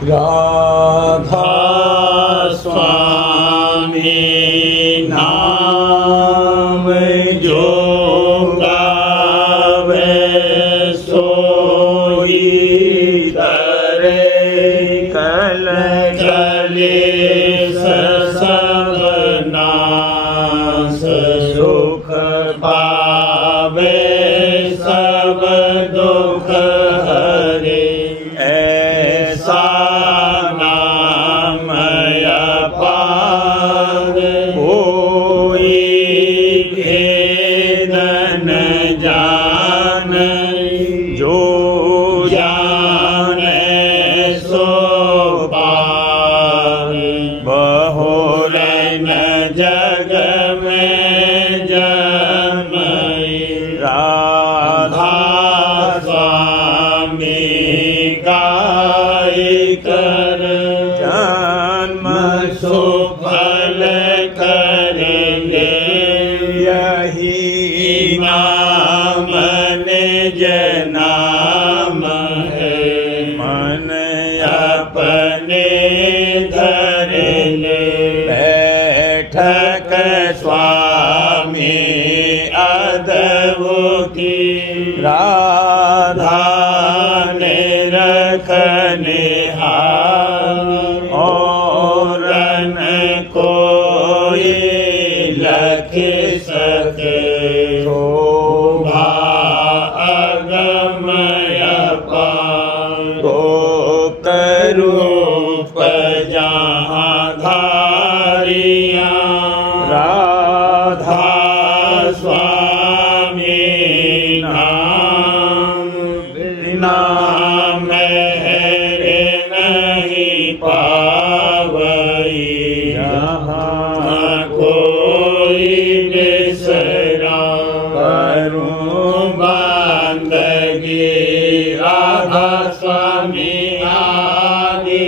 राधा स्वामी नाम जो गावे सोई तरे कल कलेश सब नाश सुख पावे सब दुख हरे ऐसा नाम अपार कोई भेद न जाने जो जाने सो पावे बहुर न जग में जमई राधा स्वामी गाय कर जन्म सुफल करेंगे यही नाम निज नाम है मन अपने धर ले बैठक स्वामी अद्भुति राधा ने रखने और न कोई लख सके शोभा अगमय गुप्त रूप जहाँ धारिया राधा स्वामी नाम बिना मेरे नहीं पावई जहाँ कोई बिसरा करूं बंदगी राधा स्वामी आदि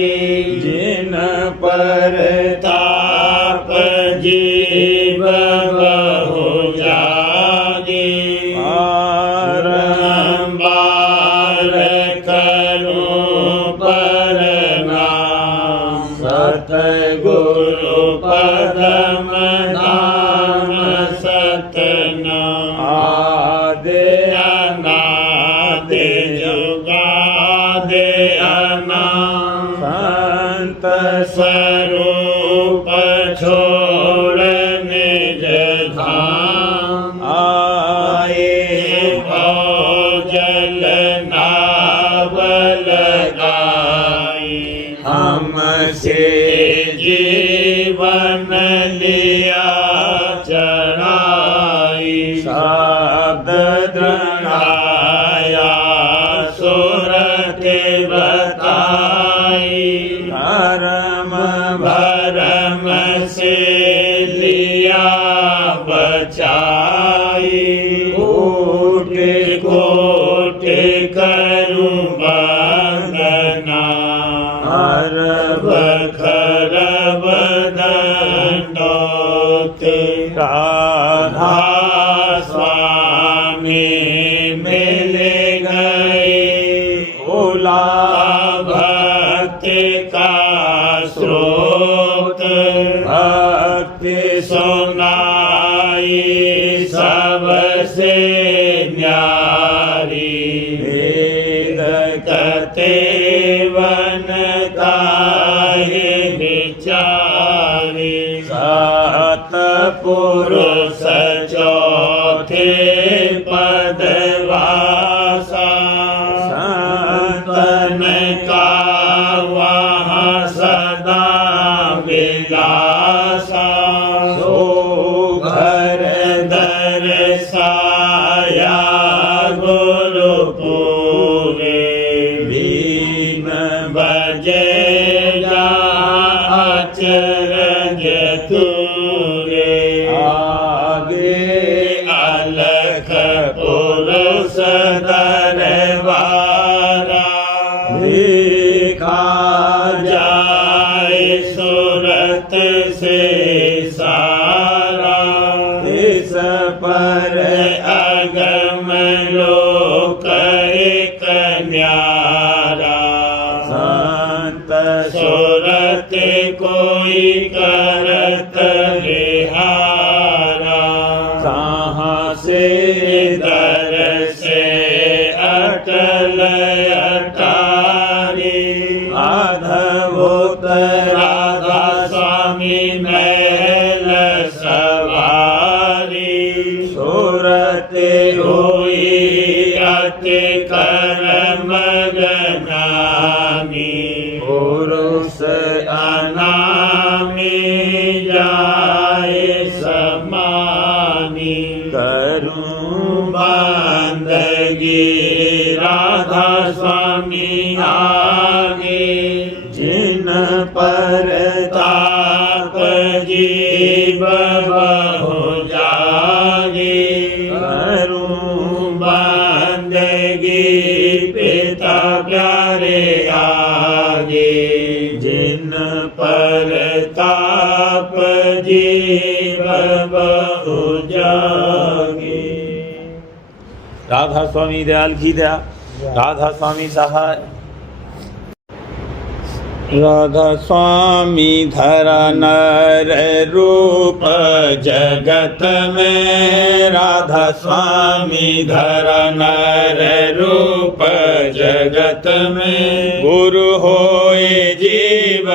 जिन पर ताप जीव बहु जागे बारंबार करूं प्रणाम सतगुरु पदम नाम सतनाम आदि अनादि जुगादि अनाम संत स्वरूप छोड़ निज धाम आए भोजल नाव लगाई हमसे जीवन लिया चढ़ाई शब्द दृढ़ाया सुरत बताई धर्म भरम से लिया बचाई कोटि कोटि करूं वंदना हर बखर दंडोत राधा स्वामी मिल गए भोला भक्ति का स्रोत भक्ति सुनाई सबसे न्यारी वेद कते वन काहे विचारी सत पुरुष चौथे पदवासा संतन का वहाँ सदा विलासा सो घर दर्शाया गुरु पूरे बीन बजे अचरज तूरे आगे अलख पुरुष दरबारा देखा जाए सूरत से सारा इस पर अगम लोक एक न्यारा संत सुरत कोई करत बिहारा। कहाँ से दर से अटल अटारी। अद्भुत राधा स्वामी महल सवारी। सुरत हुई अति कर्म गनामी। पुरुष अनामी जाए समानी। करूं बंदगी राधा स्वामी आगे। जिन पर ताप जीव बहु जागे। करूं बंदगी पिता प्यारे आगे। जिन पर ताप जीव बहु जागे। राधा स्वामी दयाल की दया। राधा स्वामी सहाय। राधा स्वामी धरा नर रूप जगत में। राधा स्वामी धरा नर रूप जगत में। गुरु होए जीव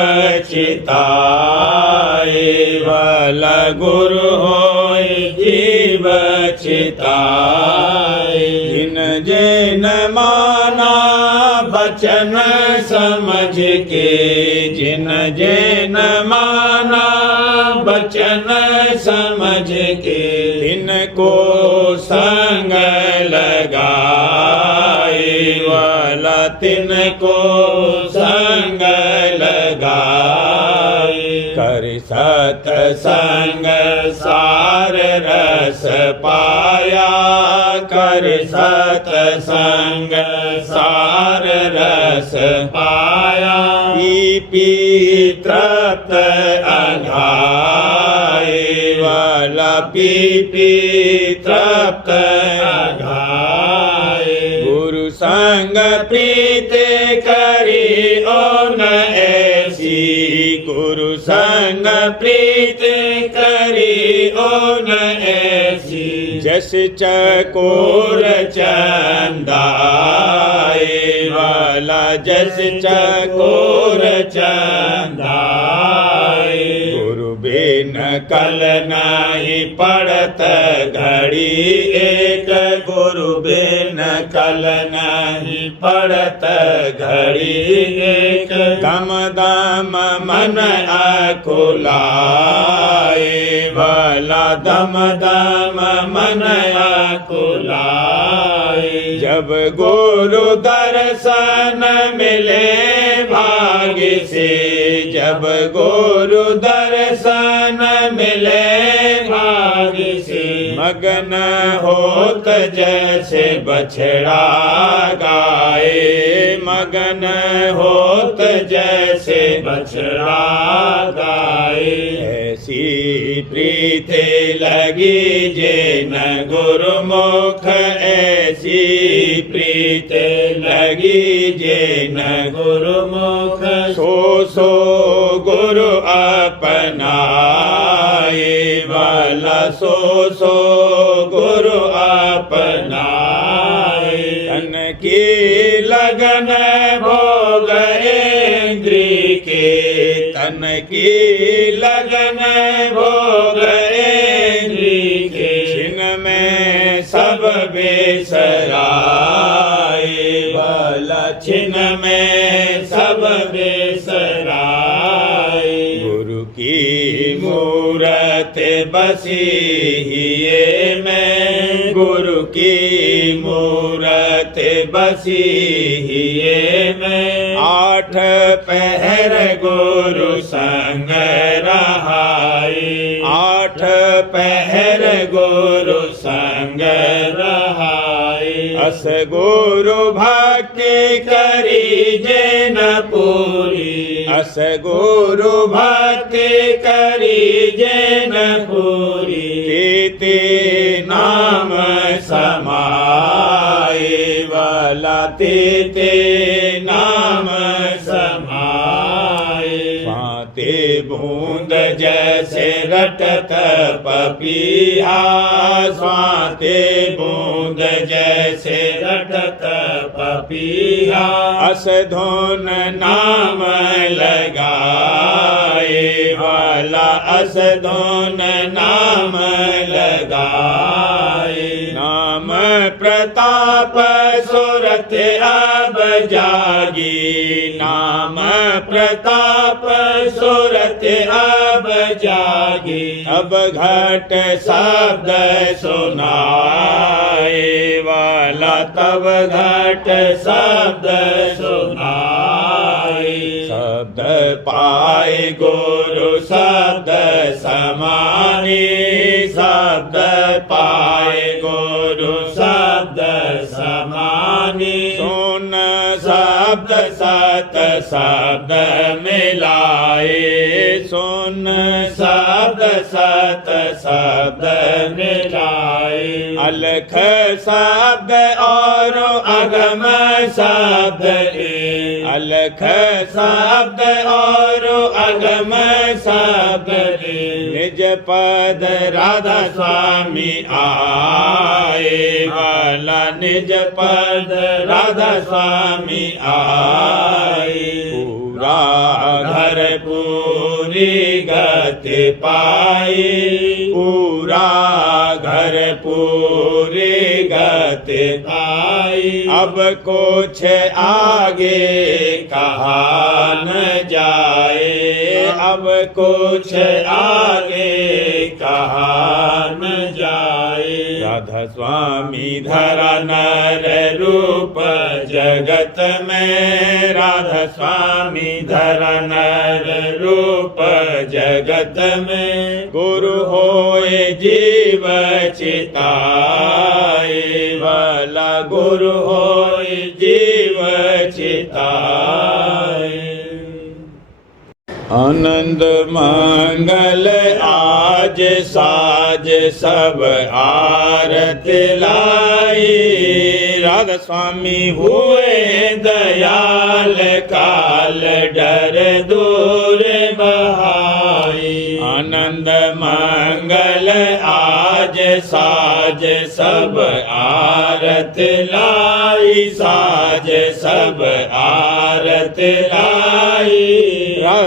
चिताए वाला। गुरु होए जीव चिताए। जिन जिन माना बचन समझ के। जिन जिन माना बचन समझ के। तिनको संग लगाए वाला। तिनको संग लगाए। कर सत्संग सार रस पाया। कर सत्संग सार रस पाया। पी पी तृप्त अघाए वाला। पी पी तृप्त अघाए। गुरु संग प्रीत करी ओन ऐसी। गुरु संग प्रीत करी ओन ऐसी। जस चकोर चंदाए वाला। जस चकोर चंदाए। गुरु बिन कल नहीं पड़त घड़ी एक। गुरु बिन कल नहीं पड़त घड़ी एक। दम दम मन अकुलाए वाला। दम दम मन अकुलाए। जब गुरु दर्शन मिले भाग्य से। जब गुरु दर्शन मिले भाग्य से। मगन होत जैसे बछड़ा गाए। मगन होत जैसे बछड़ा गाए। ऐसी प्रीति लगी जिन गुरुमुख। ऐसी प्रीति लगी जिन गुरुमुख। सो सो गुरु अपनाए वाला। सो सो गुरु अपनाए। तन की लगन भोग इंद्री के। तन की लगन भोग इंद्री के। छिन में सब बेसराए वाला। छिन में सब बेसराए। गुरु की मूरत बसी हिये में। गुरु की मूरत बसी हिये में। 8 पहर गुरु संग रहाए। 8 पहर गुरु संग रहाए। अस गुरु भक्ति करी जैन पूरी। अस गुरु भक्ति करी जैन पूरी। तेते नाम समाए वाला। तेते नाम समाए। स्वाते बूंद जैसे रटत पपीहा, स्वाते बूंद जैसे रटत पपीहा। अस धुन नाम लगाए वाला, अस धुन नाम लगाए। नाम प्रताप सुरत अब जागी, नाम प्रताप सुरत अब जागी। अब घट शब्द सुनाए वाला, तब घट शब्द सुनाए। शब्द पाए गुरु शब्द समानी, शब्द पाए गुरु शब्द समानी। सुन शब्द सत शब्द मिलाए, सुन शब्द सत शब्द मिलाए। अलख शब्द और अगम शब्द, अलख शब्द और अगम शब्द। निज पद राधा स्वामी आए वाला, निज पद राधा स्वामी आए। पूरा घर पूरी गति पाई, पूरा घर पूरी गति पाई। अब कुछ आगे कहा न जाए, अब कुछ आगे कहा न जाए। राधा स्वामी धरा नर रूप जगत में, राधा स्वामी धरा नर रूप जगत में। गुरु होए जीव चिताए वाला, गुरु होए जीव चिताए। आनंद मंगल आज साज सब आरत लाई। राधा स्वामी हुए दयाल काल डर दूर बहाई। आनंद मंगल आज साज सब आरत लाई, साज सब आरत लाई।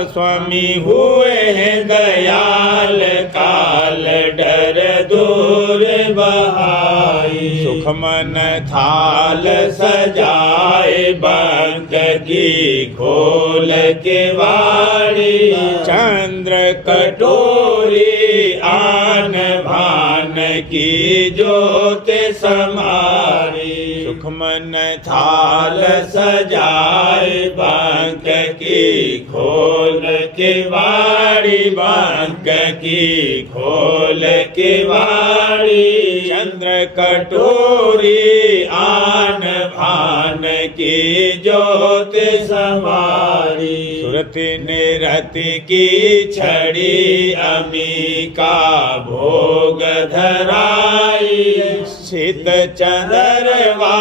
स्वामी हुए हैं दयाल काल डर दूर बहाई। सुख मन थाल सजाए बंक की खोल के वाड़ी। चंद्र कटोरी आन भान की ज्योत समारी। सुख मन थाल सजाए बंक की खोल के वाड़ी, बंक की खोल के वाड़ी। चंद्र कटोरी आन भान की ज्योत समारी। सुरति निरति की छड़ी अम्बिका भोग धराई। शीत चंद्रवा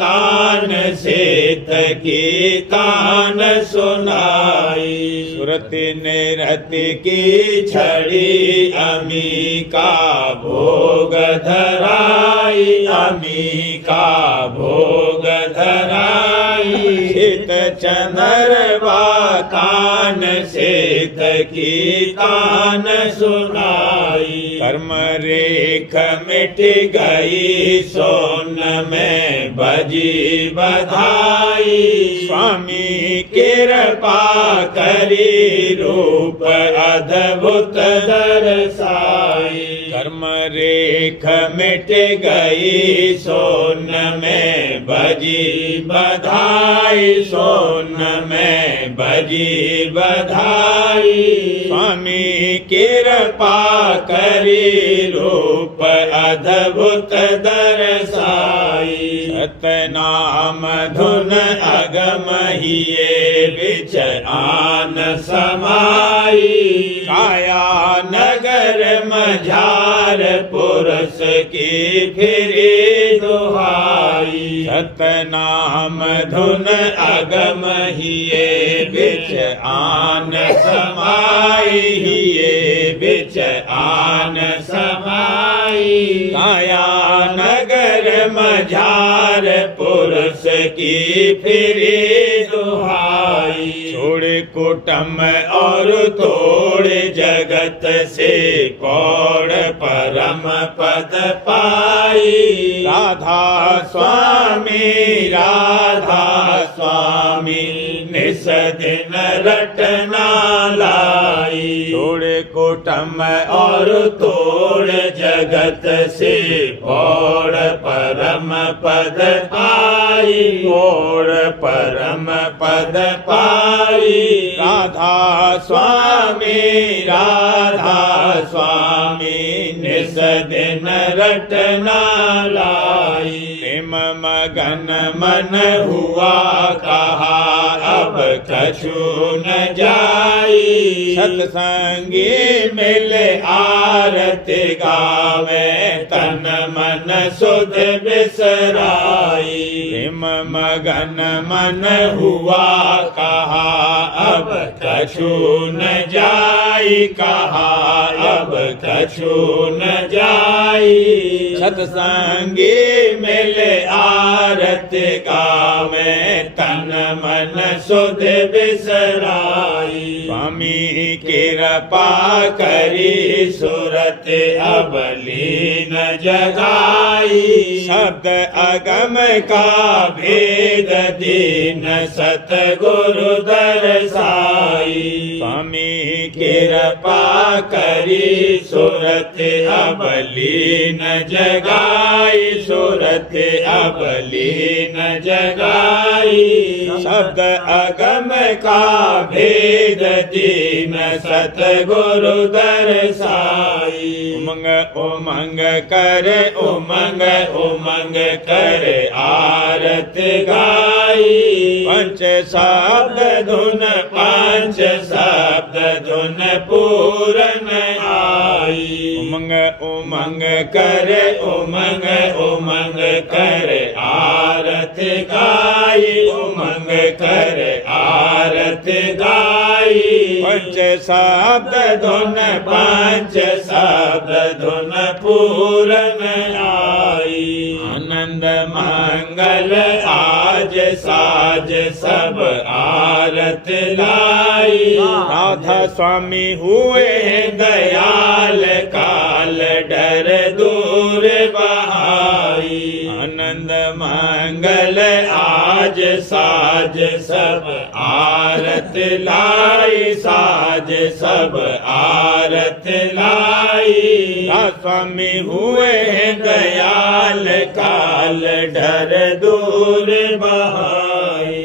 तान शीत की तान सुनाई। सुरति निरति की छड़ी अम्बिका भोग धराई। अम्बिका भोग धराई। शीत चंद्रवा तान शीत की तान सुनाई। कर्म रेख मिट गई सोन में बजी बधाई। स्वामी कृपा करी रूप अद्भुत दर्शाई। कर्म रेख मिट गई सोन में बजी बधाई। सोन में बजी बधाई। स्वामी कृपा करी रूप अद्भुत दर्शाई। सतनाम धुन अगम हिये बिच आन समाई। काया नगर मझार पुरुष की फिरी दुहाई। सतनाम धुन अगम हिये बिच बिच आन समाई ये बिच आन समाई काया नगर मझार पुरुष की फिरी दुहाई छोड़ कुटुम और तोड़ जगत से पौड़ परम पद पाई राधा स्वामी निस दिन रटना लाई छोड़ कुटुम और तोड़ जगत से पौड़ परम पद पाई पौड़ परम पद पाई राधा स्वामी निस दिन रटना लाई हिम मगन मन हुआ कहा अब कछु न जाई सत्संगी मिले आरती गावे तन मन सुध बिसराई हिम मगन मन हुआ कहा अब कछु न जाई कहा अब कछु न जाई सत्संगी मिले आरती गावे तन मन सुध बिसराई स्वामी कृपा करी सुरत अब लीन जगाई शब्द अगम का भेद दीन सतगुरु दर्शाई स्वामी कृपा करी सुरत अब लीन जगाई सुरत अब लीन जगाई शब्द अगम का भेद दीन सतगुरु दर्शाई उमंग कर आरत गाई पंच शब्द धुन पूरन आई उमंग कर आरत गाई उमंग कर आरत गाई पंच शब्द धुन पूरन आई आनंद मंगल आज साज सब आरत लाई राधा स्वामी हुए दयाल काल डर दूर बहाई आनंद मंगल आज साज सब आरत लाई साज सब आरत लाई स्वामी हुए दयाल काल डर दूर बहाई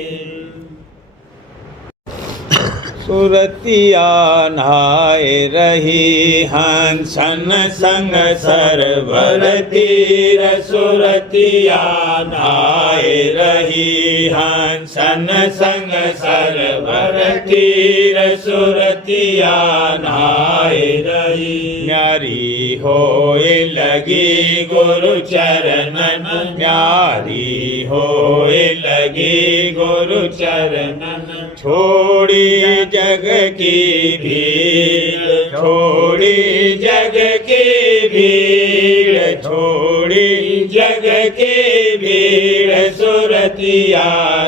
सुरतिया नहाए रही हंसन संग सरवर तीर सुरतिया नहाए रही हंसन संग सरवर तीर सुरतिया नहाए रही न्यारी होए लगी गुरु चरणन न्यारी होए लगी गुरु चरणन छोड़ी जग की भीड़ छोड़ी जग की भीड़ छोड़ी जग की भीड़ सुरतिया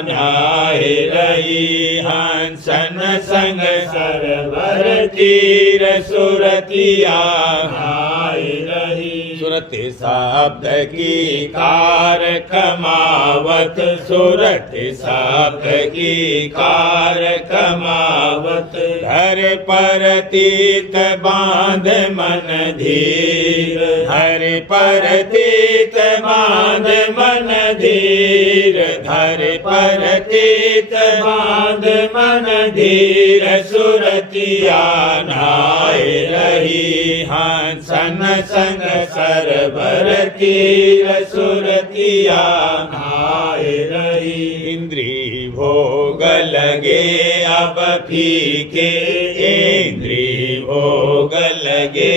नहाए रही हंसन संग सरवर तीर सुरतिया नहाए रही सुरत शब्द की कार कमावत सुरत शब्द की कार कमावत घर पर तीत बांध मन धीर घर पर तीत बांध मन धीर घर पर तीत बांध मन धीर सुरतिया नहाए रही हंसन संग सरवर तीर सुरतिया नहाए रही इंद्री भोग लगे अब फीके इंद्री भोग लगे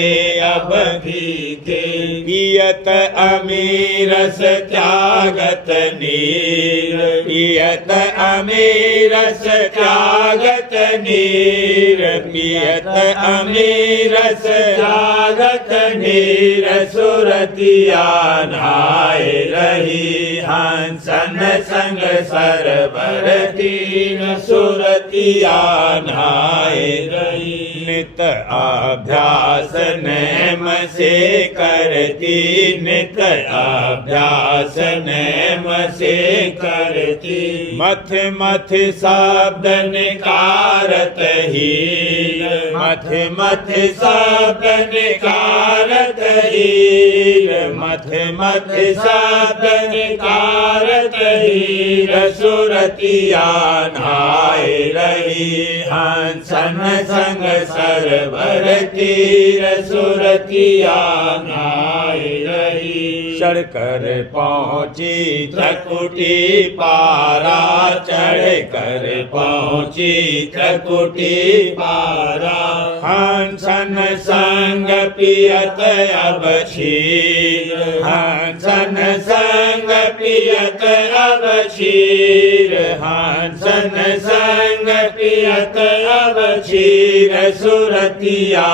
अब फीके पियत अमीरस त्यागत नीर पियत अमीरस त्यागत नीर पियत अमीरस जागत नीर सुरतिया नहाए रही हंसन संग सरवर तीन सुरतिया नहाए रही नित अभ्यास नेम से करती नित अभ्यास नेम से करती मथ मथ शब्द निकारत ही मथ मथ शब्द निकारत ही मथ मथ शब्द निकारत ही सुरतिया नहाए रही हंसन संग सरवर तीर सुरतिया नहाए रही चढ़कर पहुँची त्रिकुटी पारा चढ़कर पहुँची त्रिकुटी पारा हंसन संग पियत अब क्षीर हंसन संग पियत अब क्षीर हंसन संग पियत अब क्षीर सुरतिया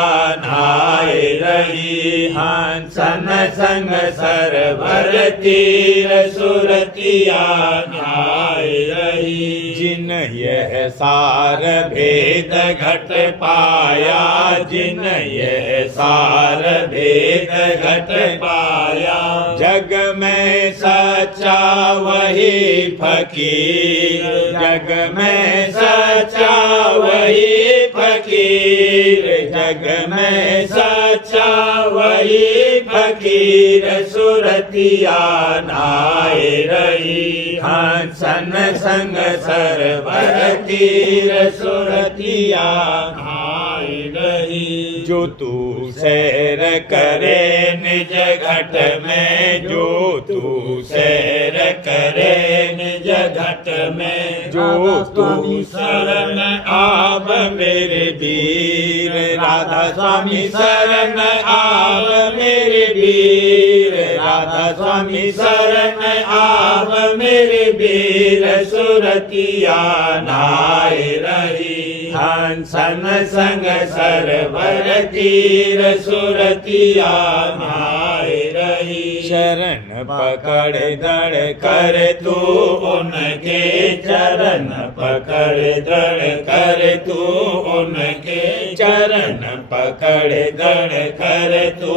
नहाए रही हंसन संग सरवर तीर सुरतिया नहाए रही जिन यह सार भेद घट पाया जिन यह सार भेद घट पाया जग में सच्चा वही फकीर जग में सच्चा वही फकीर जग में सच्चा वही फकीर सुरतिया नहाए रही हंसन संग सरवर तीर सुरतिया नहाए रही जो तू सैर करे निज घट में जो तू सैर करे निज घट में जो तू शरण आव मेरे वीर राधा स्वामी शरण आव मेरे वीर राधा स्वामी शरण आव मेरे वीर सुरतिया नहाए रही हंसन संग सरवर तीर सुरतिया नहाए रही शरण पकड़ दड़ कर तू उनके चरण पकड़ दड़ कर तू उनके चरण पकड़ दड़ कर तू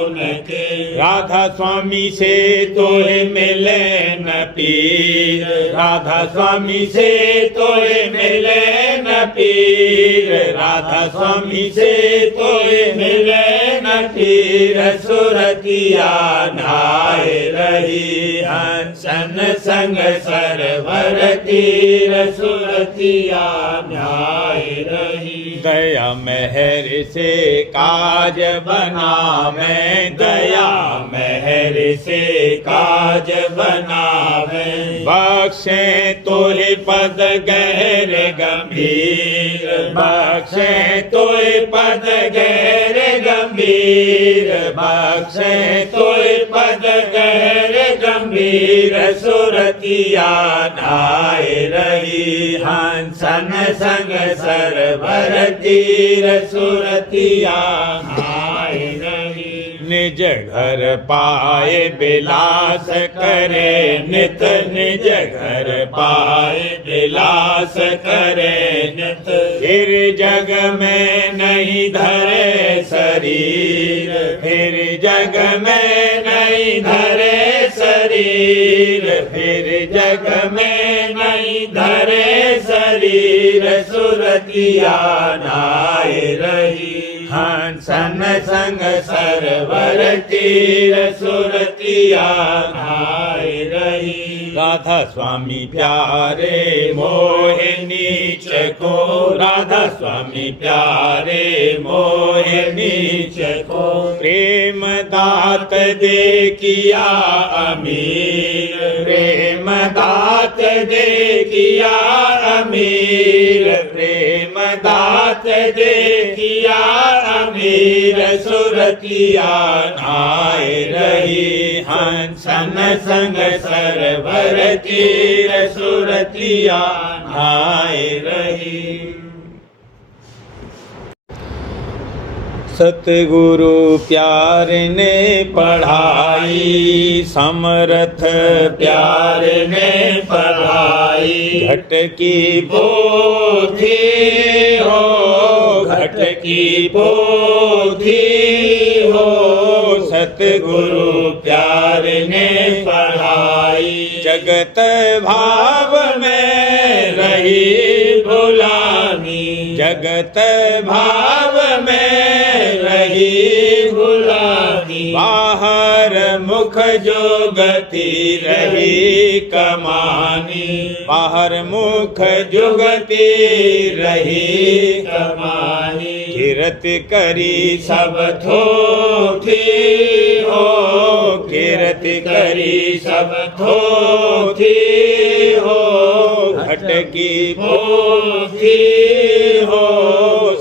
उनके राधा स्वामी से तोहे मिले न पीर राधा स्वामी से तोहे मिले न पीर राधा स्वामी से तोहे मिले न पीर सुरतिया नहाए रही हंसन संग सरवर तीर सुरतिया नहाए रही दया मेहर से काज बना मैं दया मेहर से काज बना मैं बख्शे तोहे पद गहर गंभीर बख्शे तोहे पद गहर गंभीर बख्शे तोहे पद गहर गंभीर सुरतिया नहाए रही हंसन संग सरवर तीर सुरतिया नहाए रही निज घर पाए बिलास करे नित निज घर पाए बिलास करे नित फिर जग में नहीं धरे शरीर फिर जग में नहीं धरे शरीर फिर जग में नहीं धरे शरीर सुरतिया नहाए रही हंसन संग सरवर तीर सुरतिया नहाए रही राधा स्वामी प्यारे मोहे नीच को राधा स्वामी प्यारे मोहे नीच को प्रेम दात दे किया अमीर प्रेम दात दे किया अमीर प्रेम दात दे किया अमीर सुरतिया नहाए रही हंसन संग सरवर तीर सुरतिया नहाए रही। सतगुरु प्यारे ने पढ़ाई, समर्थ प्यारे ने पढ़ाई। घट की पोथी हो, घट की पोथी हो, सतगुरु प्यारे ने पढ़ाई। जगत भाव में रही भुलानी, जगत भाव में रही भुलानी। बाहर मुख जो गति रही कमानी, बाहर मुख जो गति रही कमानी। कीरत करी सब थोथी हो, कीरत करी सब थोथी हो, घट की पोथी हो,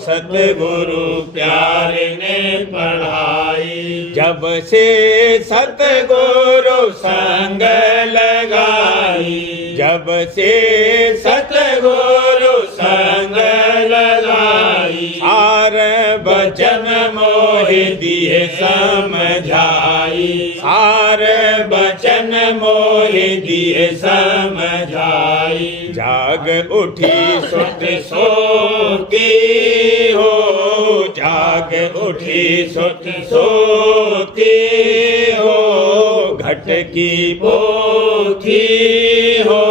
सतगुरु प्यारे ने पढ़ाई। जब से सतगुरु संग लगाई, जब से सतगुरु संग लगाई। सार बचन मोहि दिए समझाई, सार बचन मोहि दिए समझाई। जाग उठी सुत सोती हो, जाग उठी सुत सोती हो, घट की पोथी हो,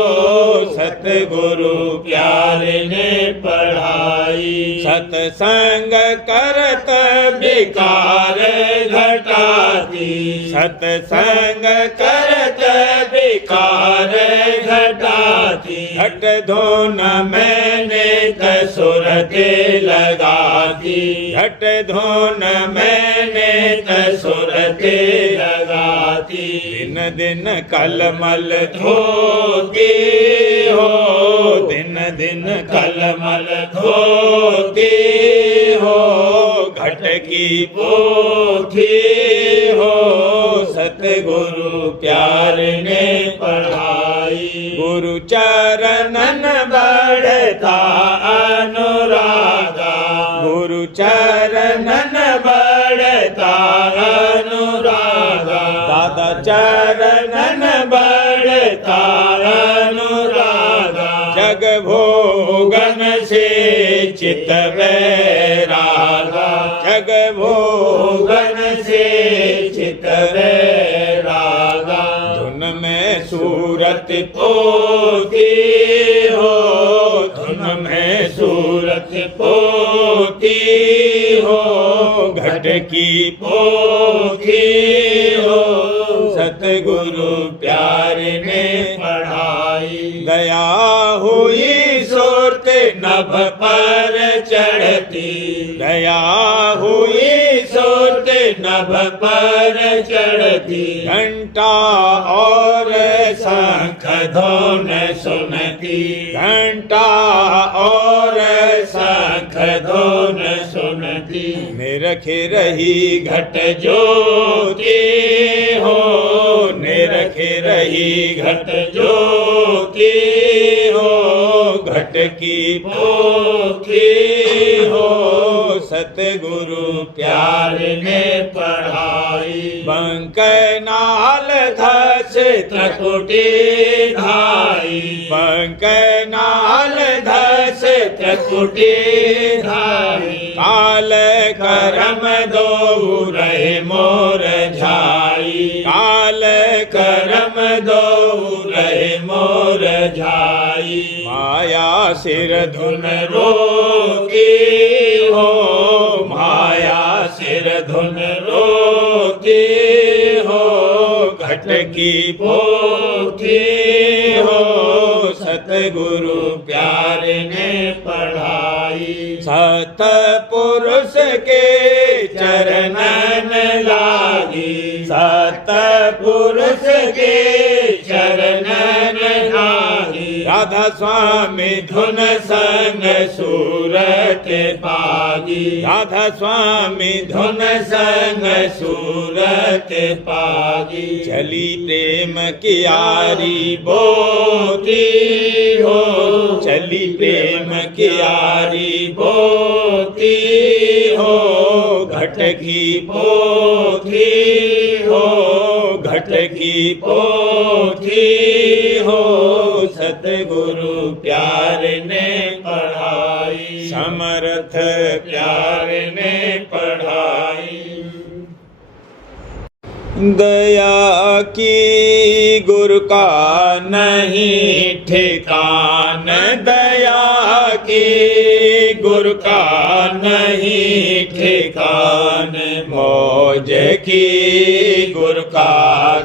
सतगुरु प्यारे ने पढ़ाई। सतसंग करत विकार घटाती, सतसंग करत विकार घटाती। घट धोन मैंने कसुरते लगाती, घट धोन मैंने कसुरते लगाती। दिन दिन कलमल धोती हो, दिन दिन कलमल धोती हो, घट की पोथी हो, सतगुरु प्यारे ने पढ़ाई। गुरु चरणन बढ़ता अनुरागा, गुरु चरणन बढ़ता अनुरागा। दादा चरणन बढ़ता अनुरागा। जग भोगन से चित वैरागा, जग भोगन से चित वैरागा। धुन में सूरत पोती हो, धुन में सूरत पोती हो, घट की पोथी हो, सतगुरु प्यारे ने पढ़ाई। दया हुई सुरत नभ पर चढ़ती, दया हुई सुरत नभ पर चढ़ती। घंटा और शंख धुन सुनती, घंटा और शंख धुन सुनती। निरखे रही घट ज्योति हो, निरखे रही घट ज्योति हो, घट की पोथी हो, सतगुरु प्यारे ने पढ़ाई। बंक नाल धस त्रिकुटी धाई, बंक नाल धस त्रिकुटी धाई। काल करम दो रहे मोर झाई, काल करम दो रहे मोर झाई। माया सिर धुन रोकी हो, माया सिर धुन रोकी हो, घट की पोथी हो, सतगुरु प्यारे ने पढ़ाई। सतपुरुष के चरणन लागी, सतपुरुष के चरणन लागी। राधा स्वामी धुन संग सूरत पागी, राधा स्वामी धुन संग सूरत पागी। चली प्रेम की यारी बोती हो, चली प्रेम की यारी बोती हो, घट की पोथी हो, घट की पोथी हो, सतगुरु प्यारे ने पढ़ाई, समर्थ प्यारे ने पढ़ाई। दया की गुरु का नहीं ठिकान, दया की गुरु का नहीं ठिकान, मौज की गुरु का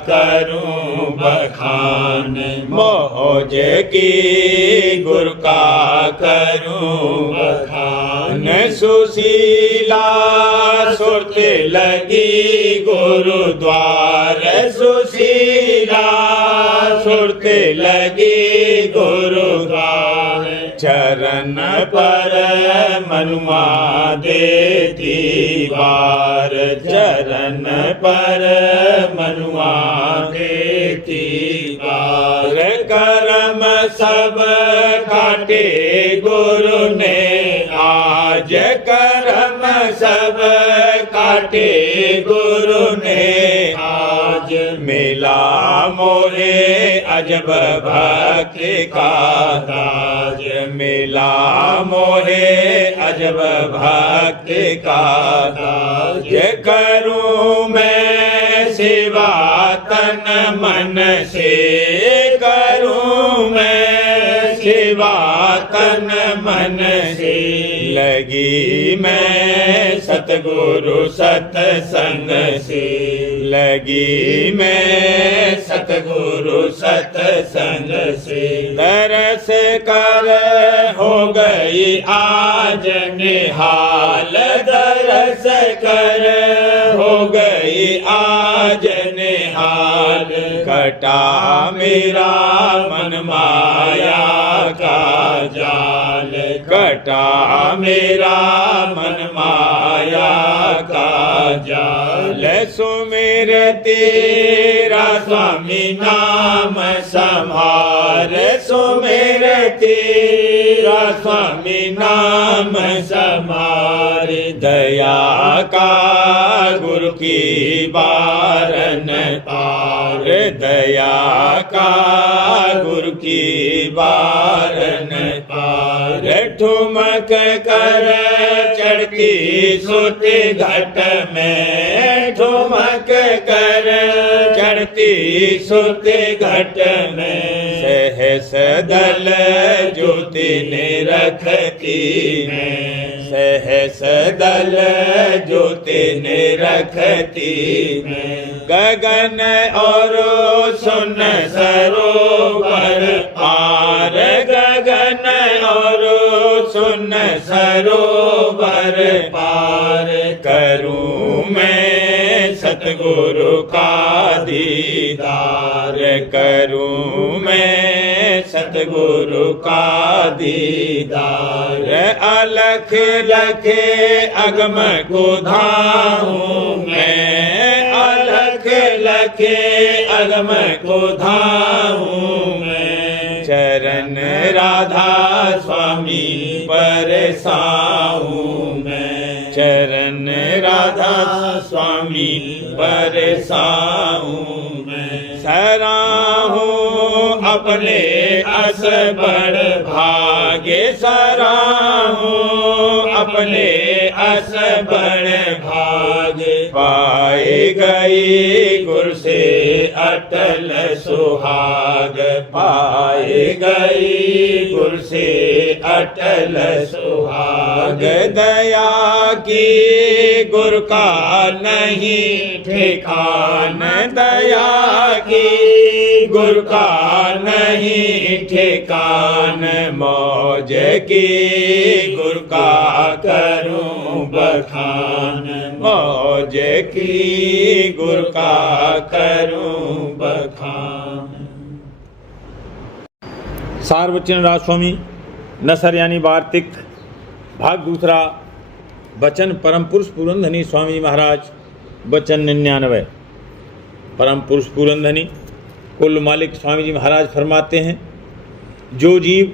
करूं बखान, मौज की गुरु का करूं बखान। सुशीला सुरत लगी गुरुद्वार, सुशीला सुरत लगी गुरुद्वार, चरण पर मनुआ देती बार, चरण पर मनुआ देती बार। करम सब काटे गुरु ने आज, करम सब काटे गुरु ने आज, मिला मोहे अजब भक्ति का ताज, मिला मोहे अजब भक्ति का ताज। करूं मैं सेवा तन मन से, करूं मैं सेवा तन मन से, लगी मैं सतगुरु सतसंग से, लगी मैं सतगुरु सतसंग से। दरस कर हो गई आज निहाल, दरस कर हो गई आज निहाल, कटा मेरा मन माया का जाल, कटा मेरा मन माया का जाल। सुमिर तेरा स्वामी नाम संभार, सुमिर तेरा स्वामी नाम संभार। दया का गुरु की बारन पार, दया का गुरु की बारन पार। ठुमक कर चढ़ती सोते घट में, ठुमक कर चढ़ती सोते घट में, सहस दल ज्योति ने रखती में, सहस दल ज्योति ने रखती में। गगन और सुन सरोवर पार, गगन और सुन सरोवर पार। करूं मैं सतगुरु का दीदार, करूं मैं सतगुरु का दीदार। अलख लखे अगम को धाऊं मैं, अलख लखे अगम को धाऊं मैं। चरण राधा स्वामी पर साऊं मैं, चरण राधा स्वामी पर साऊं मैं। सराहूं अपने अस बड़ भागे, सराहूं अपने अस बड़ भागे। पाए गई गुर से अटल सुहाग, पाए गई गुर से अटल सुहाग। दया की गुर का नहीं ठिकान, दया की गुर का नहीं ठिकान। मौज की गुर का करूं बखान, मौज की गुर का करूं बखान। सार्वजन राजस्वामी नसर यानी वार्तिक भाग दूसरा। वचन परम पुरुष पुरंधनी स्वामी महाराज। वचन 99। परम पुरुष पुरंधनी कुल मालिक स्वामी जी महाराज फरमाते हैं, जो जीव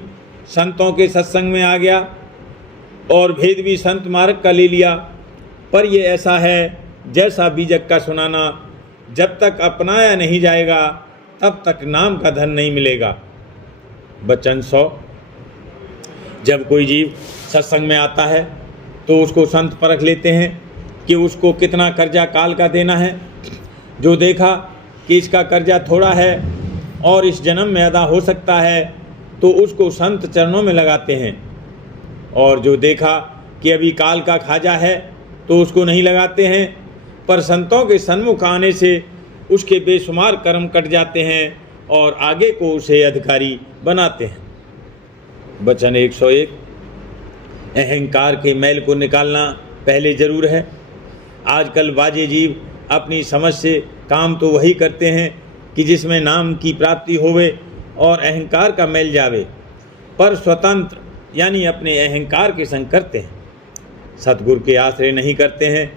संतों के सत्संग में आ गया और भेद भी संत मार्ग का ले लिया, पर ये ऐसा है जैसा बीजक का सुनाना, जब तक अपनाया नहीं जाएगा तब तक नाम का धन नहीं मिलेगा। वचन 100। जब कोई जीव सत्संग में आता है तो उसको संत परख लेते हैं कि उसको कितना कर्जा काल का देना है। जो देखा कि इसका कर्जा थोड़ा है और इस जन्म में अदा हो सकता है तो उसको संत चरणों में लगाते हैं, और जो देखा कि अभी काल का खाजा है तो उसको नहीं लगाते हैं, पर संतों के सन्मुख आने से उसके बेशुमार कर्म कट जाते हैं और आगे को उसे अधिकारी बनाते हैं। वचन 101। अहंकार के मैल को निकालना पहले जरूर है। आजकल बाजे जीव अपनी समझ से काम तो वही करते हैं कि जिसमें नाम की प्राप्ति होवे और अहंकार का मैल जावे, पर स्वतंत्र यानी अपने अहंकार के संग करते हैं, सतगुरु के आश्रय नहीं करते हैं।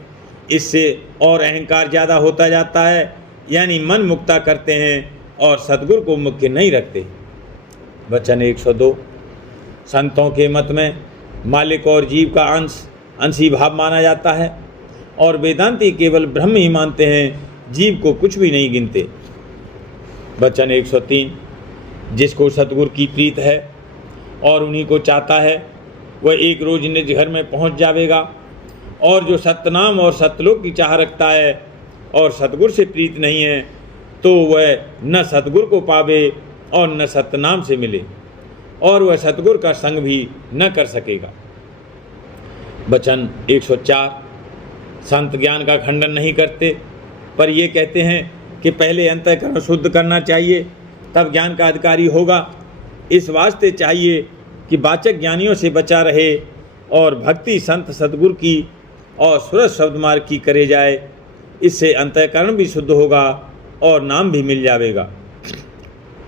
इससे और अहंकार ज़्यादा होता जाता है, यानी मन मुक्ता करते हैं और सतगुरु को मुख्य नहीं रखते। वचन 102। संतों के मत में मालिक और जीव का अंशी भाव माना जाता है और वेदांती केवल ब्रह्म ही मानते हैं, जीव को कुछ भी नहीं गिनते। वचन 103। जिसको सतगुरु की प्रीत है और उन्हीं को चाहता है वह एक रोज निज घर में पहुंच जावेगा, और जो सत्यनाम और सतलोक की चाह रखता है और सतगुरु से प्रीत नहीं है तो वह न सतगुरु को पावे और न सत्यनाम से मिले, और वह सतगुरु का संग भी न कर सकेगा। वचन 104। संत ज्ञान का खंडन नहीं करते, पर ये कहते हैं कि पहले अंतःकरण शुद्ध करना चाहिए तब ज्ञान का अधिकारी होगा। इस वास्ते चाहिए कि वाचक ज्ञानियों से बचा रहे और भक्ति संत सतगुरु की और सूरज शब्द मार्ग की करे जाए। इससे अंतःकरण भी शुद्ध होगा और नाम भी मिल जाएगा।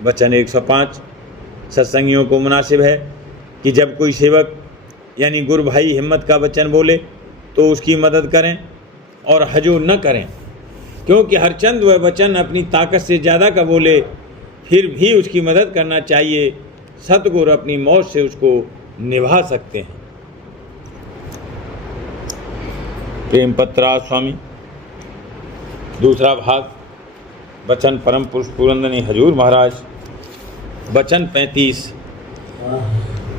वचन 105। सत्संगियों को मुनासिब है कि जब कोई सेवक यानी गुरु भाई हिम्मत का वचन बोले तो उसकी मदद करें और हजूर न करें, क्योंकि हरचंद वह वचन अपनी ताकत से ज़्यादा का बोले फिर भी उसकी मदद करना चाहिए। सतगुरु अपनी मौत से उसको निभा सकते हैं। प्रेम पत्रा स्वामी दूसरा भाग। वचन परम पुरुष पुरंदनी हजूर महाराज। वचन 35।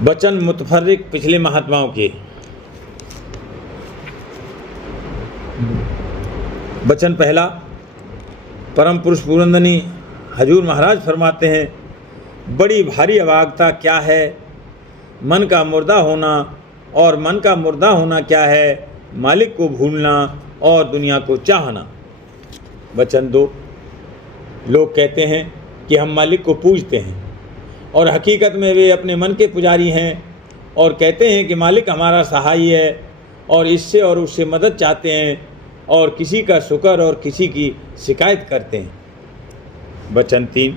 वचन मुतफर्रिक पिछले महात्माओं के। वचन पहला। परम पुरुष पुरंदनी हजूर महाराज फरमाते हैं, बड़ी भारी अवागता क्या है, मन का मुर्दा होना, और मन का मुर्दा होना क्या है, मालिक को भूलना और दुनिया को चाहना। वचन 2। लोग कहते हैं कि हम मालिक को पूजते हैं और हकीकत में वे अपने मन के पुजारी हैं और कहते हैं कि मालिक हमारा सहाय है और इससे और उससे मदद चाहते हैं और किसी का शुक्र और किसी की शिकायत करते हैं। वचन 3।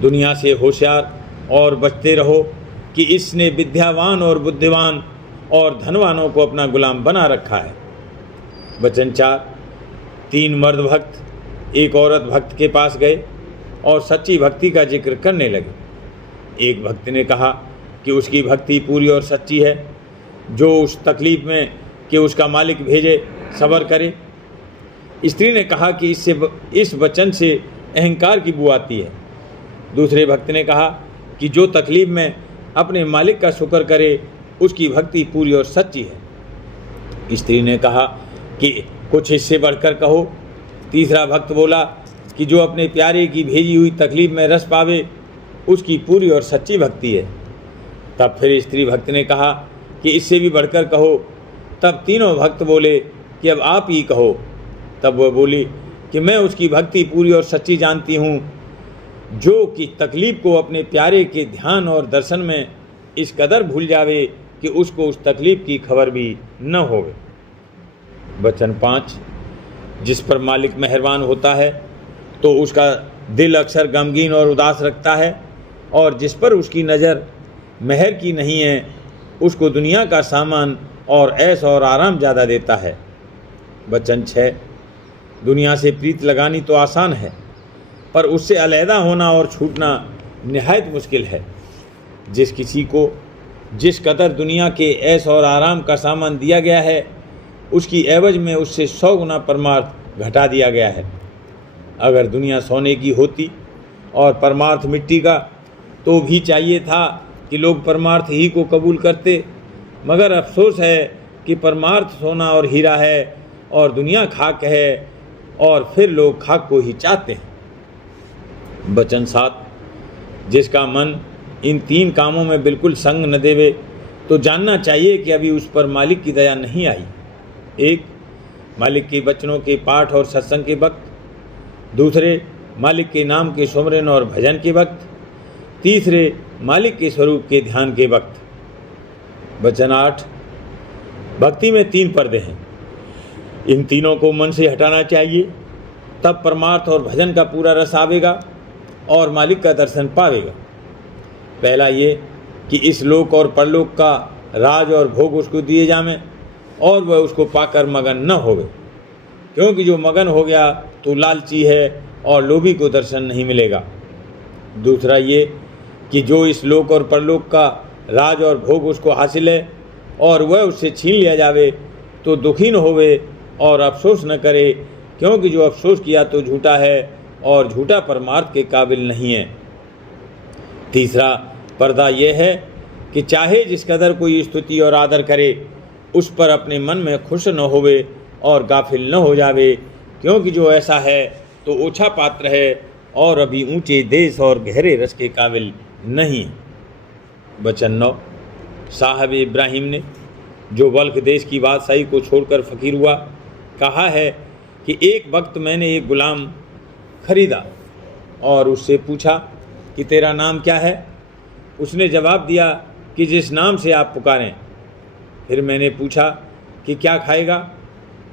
दुनिया से होशियार और बचते रहो कि इसने विद्यावान और बुद्धिमान और धनवानों को अपना गुलाम बना रखा है। वचन 4। 3 मर्द भक्त एक औरत भक्त के पास गए और सच्ची भक्ति का जिक्र करने लगे। एक भक्त ने कहा कि उसकी भक्ति पूरी और सच्ची है, जो उस तकलीफ में कि उसका मालिक भेजे सब्र करे। स्त्री ने कहा कि इस वचन से अहंकार की बू आती है। दूसरे भक्त ने कहा कि जो तकलीफ में अपने मालिक का शुक्र करे उसकी भक्ति पूरी और सच्ची है। स्त्री ने कहा कि कुछ इससे बढ़कर कहो। तीसरा भक्त बोला कि जो अपने प्यारे की भेजी हुई तकलीफ में रस पावे उसकी पूरी और सच्ची भक्ति है। तब फिर स्त्री भक्त ने कहा कि इससे भी बढ़कर कहो। तब तीनों भक्त बोले कि अब आप ही कहो। तब वह बोली कि मैं उसकी भक्ति पूरी और सच्ची जानती हूँ जो कि तकलीफ को अपने प्यारे के ध्यान और दर्शन में इस कदर भूल जावे कि उसको उस तकलीफ की खबर भी न होवे। वचन 5। जिस पर मालिक मेहरबान होता है तो उसका दिल अक्सर गमगीन और उदास रखता है, और जिस पर उसकी नज़र मेहर की नहीं है उसको दुनिया का सामान और ऐश और आराम ज़्यादा देता है। वचन 6। दुनिया से प्रीत लगानी तो आसान है, पर उससे अलहदा होना और छूटना निहायत मुश्किल है। जिस किसी को जिस कदर दुनिया के ऐश और आराम का सामान दिया गया है उसकी एवज में उससे 100 गुना परमार्थ घटा दिया गया है। अगर दुनिया सोने की होती और परमार्थ मिट्टी का, तो भी चाहिए था कि लोग परमार्थ ही को कबूल करते, मगर अफसोस है कि परमार्थ सोना और हीरा है और दुनिया खाक है, और फिर लोग खाक को ही चाहते हैं। वचन 7, जिसका मन इन 3 कामों में बिल्कुल संग न देवे, तो जानना चाहिए कि अभी उस पर मालिक की दया नहीं आई। 1, मालिक के वचनों के पाठ और सत्संग के वक्त। 2, मालिक के नाम के सुमरन और भजन के वक्त। 3, मालिक के स्वरूप के ध्यान के वक्त। वचन 8, भक्ति में 3 पर्दे हैं। इन तीनों को मन से हटाना चाहिए, तब परमार्थ और भजन का पूरा रस आवेगा और मालिक का दर्शन पावेगा। पहला ये कि इस लोक और परलोक का राज और भोग उसको दिए जावें और वह उसको पाकर मगन न होवे, क्योंकि जो मगन हो गया तो लालची है और लोभी को दर्शन नहीं मिलेगा। दूसरा ये कि जो इस लोक और परलोक का राज और भोग उसको हासिल है और वह उससे छीन लिया जावे, तो दुखी न होवे और अफसोस न करे, क्योंकि जो अफसोस किया तो झूठा है और झूठा परमार्थ के काबिल नहीं है। तीसरा पर्दा यह है कि चाहे जिस कदर कोई स्तुति और आदर करे, उस पर अपने मन में खुश न होवे और गाफिल न हो जावे, क्योंकि जो ऐसा है तो ओछा पात्र है और अभी ऊंचे देश और गहरे रस के काबिल नहीं। वचन 9, साहब इब्राहिम ने, जो बल्ख देश की बादशाही को छोड़कर फ़कीर हुआ, कहा है कि एक वक्त मैंने एक गुलाम खरीदा और उससे पूछा कि तेरा नाम क्या है? उसने जवाब दिया कि जिस नाम से आप पुकारें। फिर मैंने पूछा कि क्या खाएगा?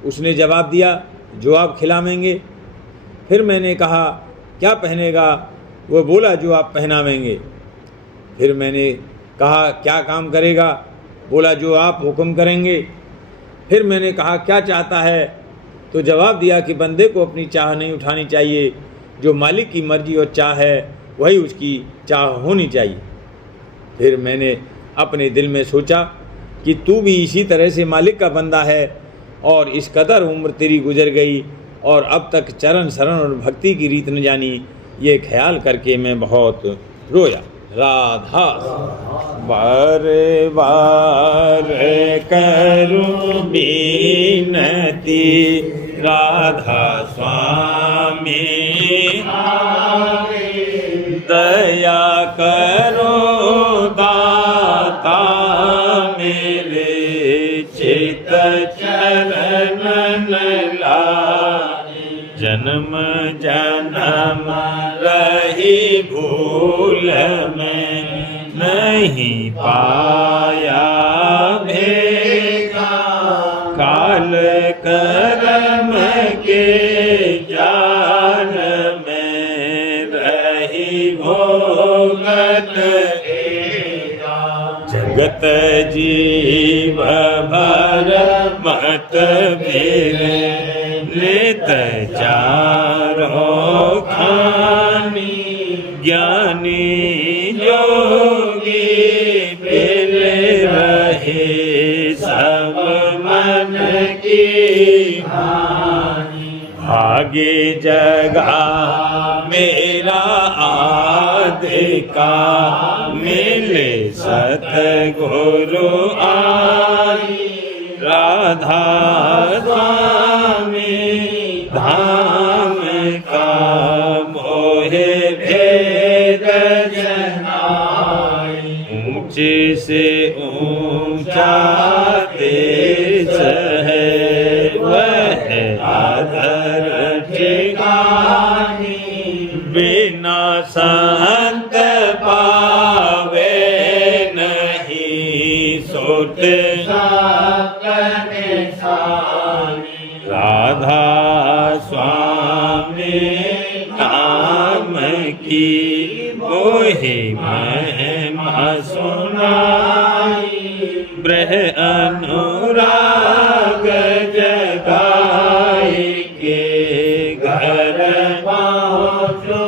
उसने जवाब दिया, जो आप खिलावेंगे। फिर मैंने कहा, क्या पहनेगा? वह बोला, जो आप पहनावेंगे। फिर मैंने कहा, क्या काम करेगा? बोला, जो आप हुक्म करेंगे। फिर मैंने कहा, क्या चाहता है? तो जवाब दिया कि बंदे को अपनी चाह नहीं उठानी चाहिए, जो मालिक की मर्जी और चाह है वही उसकी चाह होनी चाहिए। फिर मैंने अपने दिल में सोचा कि तू भी इसी तरह से मालिक का बंदा है, और इस कदर उम्र तेरी गुजर गई और अब तक चरण शरण और भक्ति की रीत न जानी। ये ख्याल करके मैं बहुत रोया। राधा बार बार करूं बीनती, राधा स्वामी दया करो दाता मेरे, चित चरणन लागे। जन्म जन्म रही भूल में नहीं पाया भेगा, काल करम के जाल में रही भोगत जगत जीव भर मत मेरे, लेत चारों खानी ज्ञानी योगी फिर रहे सब मन की हानि। भागे जगा मेरा आदि का, मिले सतगुरु आई। राधा स्वामी धाम का मोहे भेद जनाई। ऊंचे से ऊंचा देश है, वह आदर ठिकानी। बिना संत पावे नहीं सोत राधा स्वामी नाम की मोहि महिमा सुनाई। ब्रह अनुराग जगाई के घर पहुँचो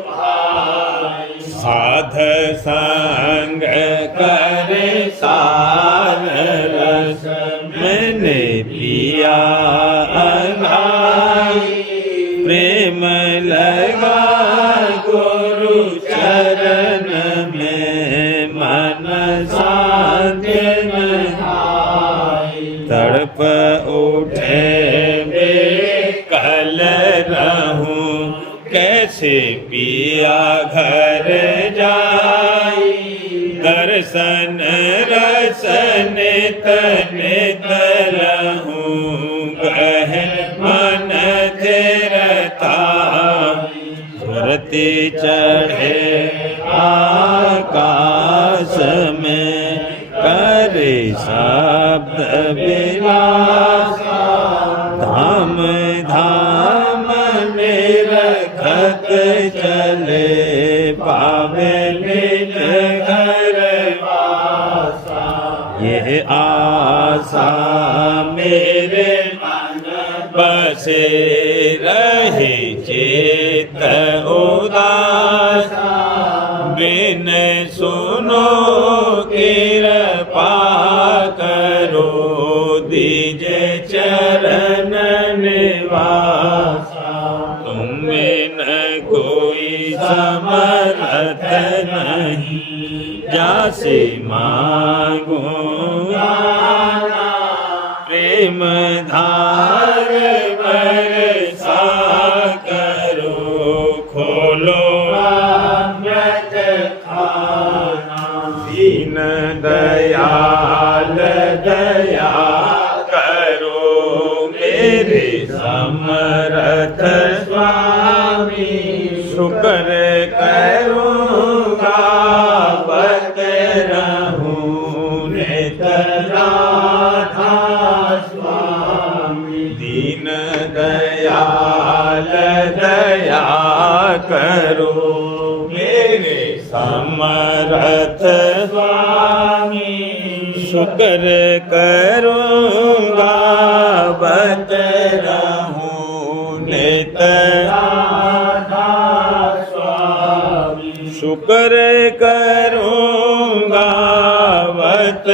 भाई। साध संग करे सार रस मैंने पिया अंगाई, प्रेम लगा गुरु चरण में, मन शांति नहाई। तड़प उठे बेकल रहूं, कैसे पिया घर जाई। दर्शन रसन नित रहूं, गह मन थिरता। सुरति चढ़े आकाश में, करे शब्द विलासा। धाम धाम निरखत चले, पावे निज घर वासा। ये आशा मेरे मन बसे, रहे चेत उदासा। बिन सुनो कृपा करो, दीजे चरण निवासा। तुम बिन कोई समर्थ नहीं, जासे मांगो गाना। प्रेम धार बरसा करो, खोलो अमृत खाना। दीन दयाल दया करो, मेरे समर्थ स्वामी। शुक्र करूँगा बत रहूं, नित राधा स्वामी। दीन दयाल दया करो, मेरे समर्थ स्वामी। शुक्र करूँगा बत रहूं, नित राधा स्वामी। शुक्र करूँगा बत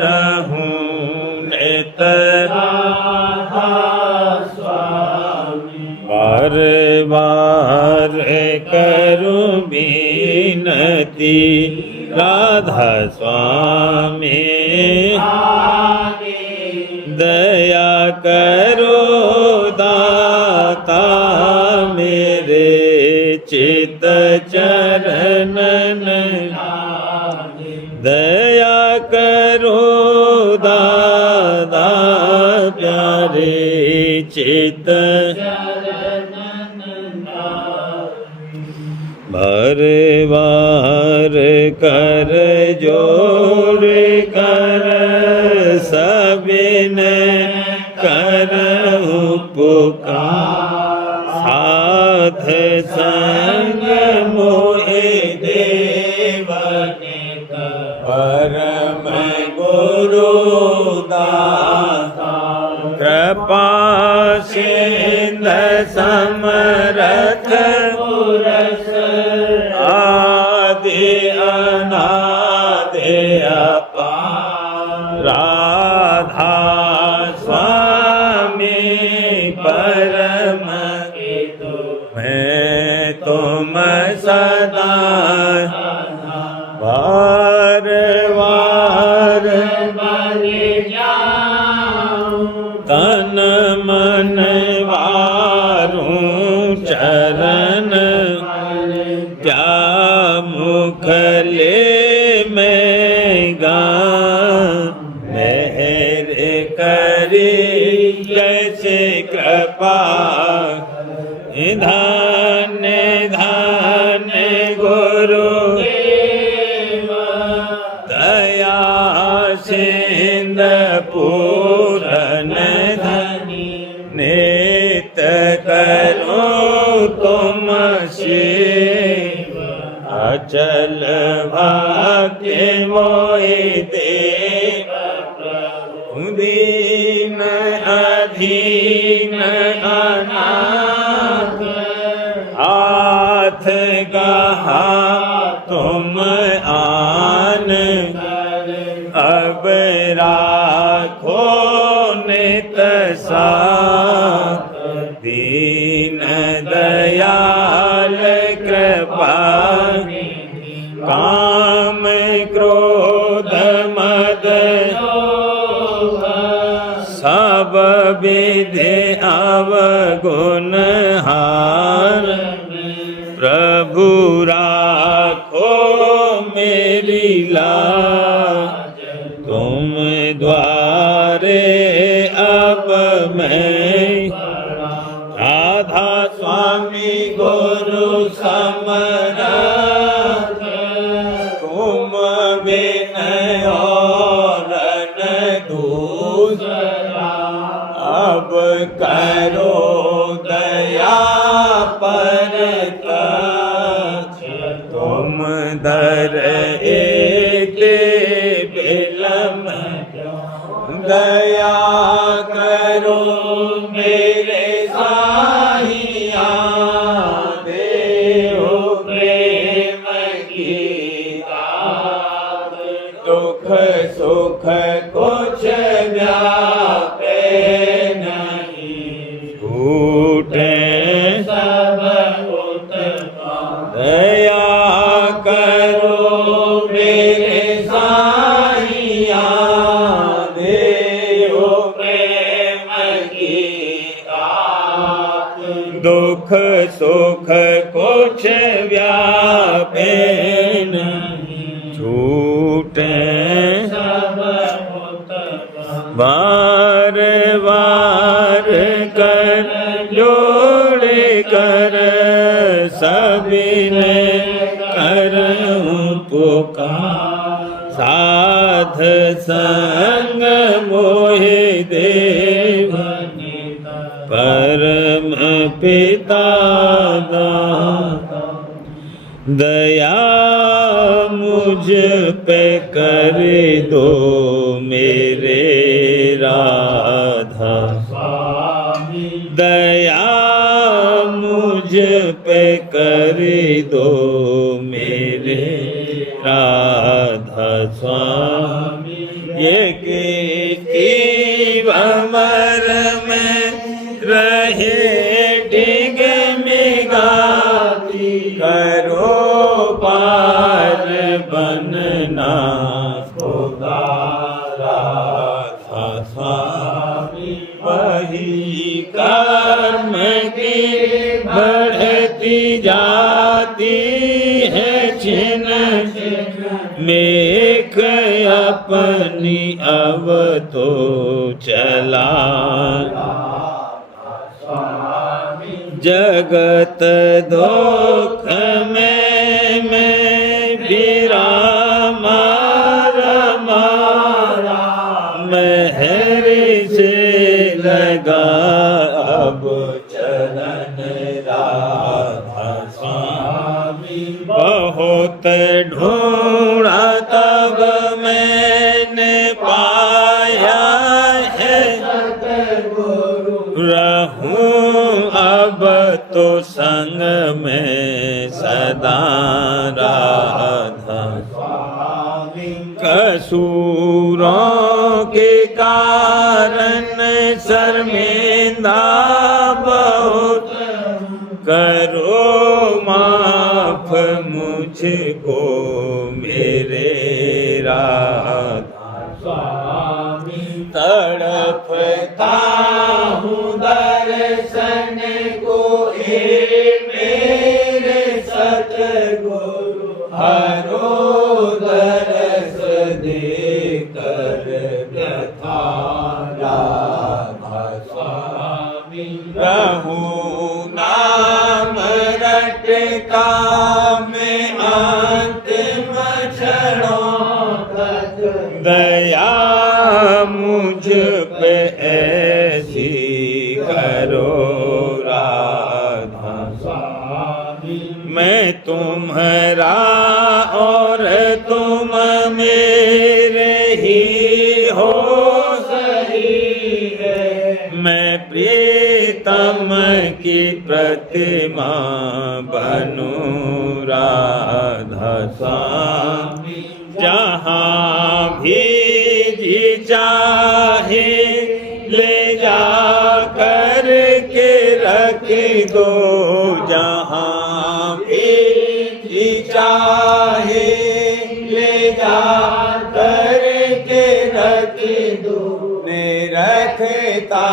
रहूं, नित राधा स्वामी। बार बार करूं विनती, राधा स्वामी। दया करो दाता, मेरे चित चरणन। दया करो दादा प्यारे, चित बार बार कर जोर कर, सबिन कर पुकार। साध संग मोहे देवने, परम गुरु दाता। कृपा सिंध समरथ पुरष, आदि अनादि अपार। राधा स्वामी परम हेतु, मैं तुम सदा। बार बार बलि जाऊं, तन मन वारूं चरण। क्या मुख ले मैं गाऊं, मेहर करी कैसे कृपा। धन्य धन्य गुरु दया सिंध पूरन धनी। नित करो तुम शिव, अचल भाग्य मोहि देव। दीन अधीन अनाथ, हाथ गहा तुम आन। अब राखो नित साथ दीन दयाल कृपा काम क्रोध मद सब विधि अवगुण हार प्रभु राखो मेरी लाज तुम द्वारे अब मैं राधा स्वामी गुरु समरथ तुम बिन और न दूसरा अब करो दया पर तुम दर एते बिलम दया करो मेरे साहिया देव प्रेम की दात दुख सुख कुछ व्यापे नहीं छूटे सब दया करो मेरे साहिया देव प्रेम की दात दुख सुख कुछ व्यापे नहीं छूटे बार बार कर जोड़ कर सबिने करऊं पुकार साध संग मोहि देव परम पिता दाता दया मुझ पे कर दो मेरे राधा दया मुझ पे कर दो मेरे राधा स्वामी ये कीर्ति भंवर में रहे डिग में गाती करो पार बनना खुदा राधा स्वामी वही कर्म की बढ़ती जाती है छिन मेघ अपनी अब तो चला जगत दुख में मैं विरामा मारा महर से लगा अब चरण राधा स्वामी बहुत ढूंढा तब मैंने पाया है रहूं अब तो संग में सदा राधा कसूरों के कारण शर्मिंदा बहुत करो माफ मुझको मेरे राधा तड़पता हूँ दर्शन को मेरे सतगुरु हरो दरस दे कर व्यथा राधा स्वामी रहूं नाम रटता में अंतिम क्षणों तक दया मुझ पे ऐसी करो राधा स्वामी मैं तुम्हारा और तुम मेरे ही हो सही है मैं प्रीतम की प्रतिमा बनूं राधा स्वामी जहाँ भी जी चाहे ले जा कर के रख दो जहाँ भी चाहे ले जा कर के रख दो मैं रखता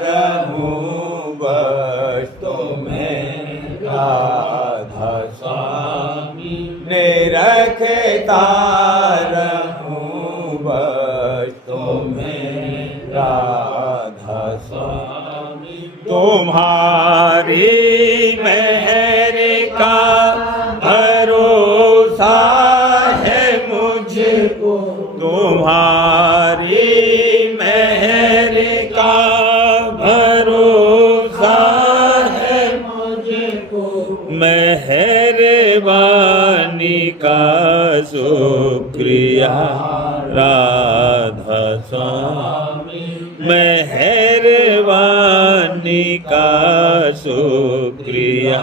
रहूं बस तुम्हें राधा स्वामी ने रखता रहूं बस तुम्हें राधा स्वामी तुम्हारी मेहर का भरोसा है मुझको तुम्हारी मेहर का भरोसा है मुझको मेहरबानी का शुक्रिया राधा स्वामी मेहरबानी का शुक्रिया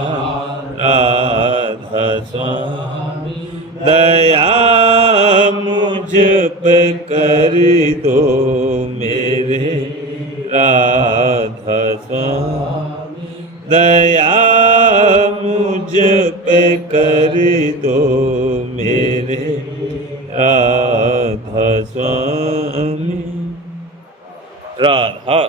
राधा स्वामी दया मुझ पे कर दो मेरे राधा स्वामी दया मुझ पे कर दो मेरे राधा स्वामी राधा